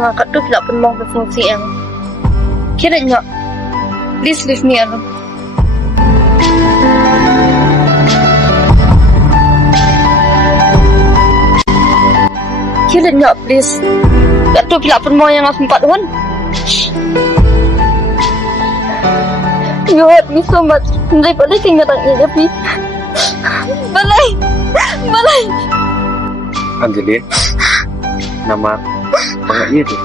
yang akak tu tidak pernah berfungsi yang. Kiranya, please leave me alone. Kiranya, please. Kak tu tidak pernah yang aku sempat pun. You hurt me so much. Daripada tinggal ini, tapi balai. Anjali, nama pengaknya tu.